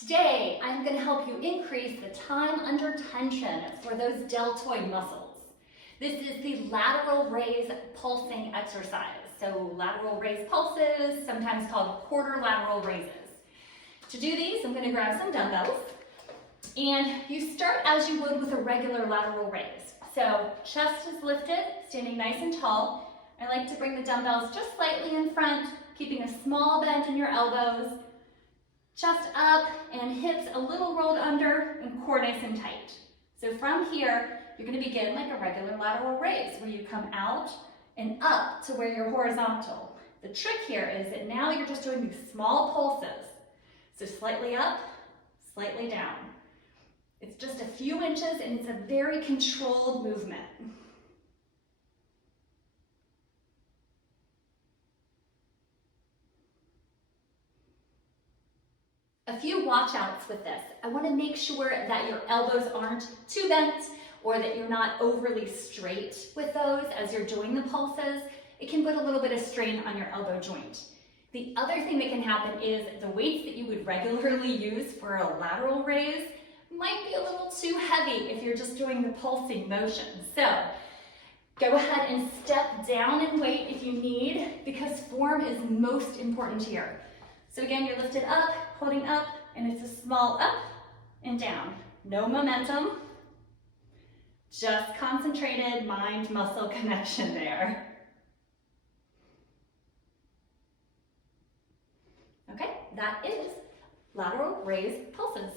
Today, I'm going to help you increase the time under tension for those deltoid muscles. This is the lateral raise pulsing exercise. So lateral raise pulses, sometimes called quarter lateral raises. To do these, I'm going to grab some dumbbells. And you start as you would with a regular lateral raise. So chest is lifted, standing nice and tall. I like to bring the dumbbells just slightly in front, keeping a small bend in your elbows. Chest up and hips a little rolled under and core nice and tight. So from here, you're going to begin like a regular lateral raise where you come out and up to where you're horizontal. The trick here is that now you're just doing these small pulses. So slightly up, slightly down. It's just a few inches and it's a very controlled movement. A few watch outs with this. I want to make sure that your elbows aren't too bent or that you're not overly straight with those as you're doing the pulses. It can put a little bit of strain on your elbow joint. The other thing that can happen is the weights that you would regularly use for a lateral raise might be a little too heavy if you're just doing the pulsing motion. So go ahead and step down in weight if you need, because form is most important here. So again, you're lifted up, holding up, and it's a small up and down. No momentum, just concentrated mind-muscle connection there. Okay, that is lateral raise pulses.